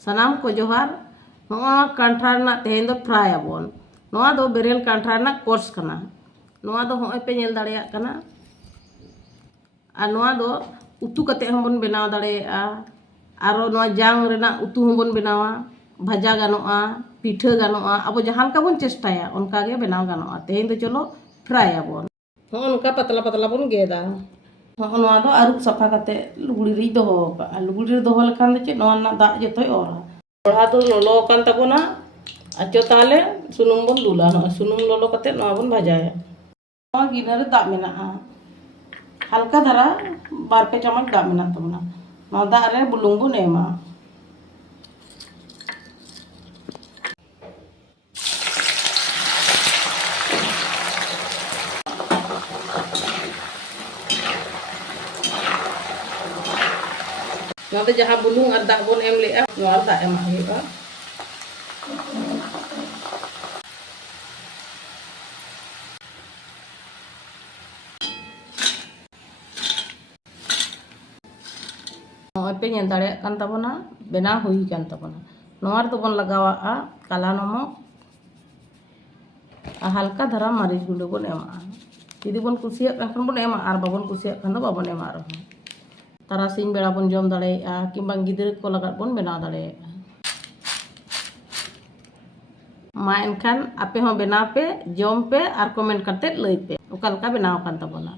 Sanam ko johar. Noa kantra na tehin do fry abon. Noa do berel kantra na course kana. Noa do hoy pe nyel dareyak kana. Ar noa do utu kate hon benaw dareya. Aro noa jang rena utu hon benawa. Bhaja ganoa, pitha ganoa. Abo jahan ka bon chestaya onka ge benaw ganoa. Tehin do cholo fry abon. Onka patla patla bon geda. Noa do aruk safa kate luguri ri doho ka. Luguri ri doho lekhan de che noa na dak jotoy ora. Kora tu lolo kan tabona aco tale sunum bon dula no sunum lolo kate noa bon bhajaya. Noa ginare dak menaha. Halka dhara bar pe chamak dak menak tabona. Noa dak re bulung bon ema. Noa jaha bulung ar dak bon em lea noa dak emak heba. Noa pe nyel dareyak kan tabona benaw hui kan tabona. Noa to bon lagawa kala nomok halka dhara maris gundo bon emak. Judi bon kusiyak kan bon emak ar babon kusiyak kan do babon emak roh. Tarasing bela bon jom dareyak kimbang gidre ko lagat bon benaw dareyak. Ma enkan ape hon benaw pe jom pe ar komen kate lei pe. Oka leka benaw kan tabona.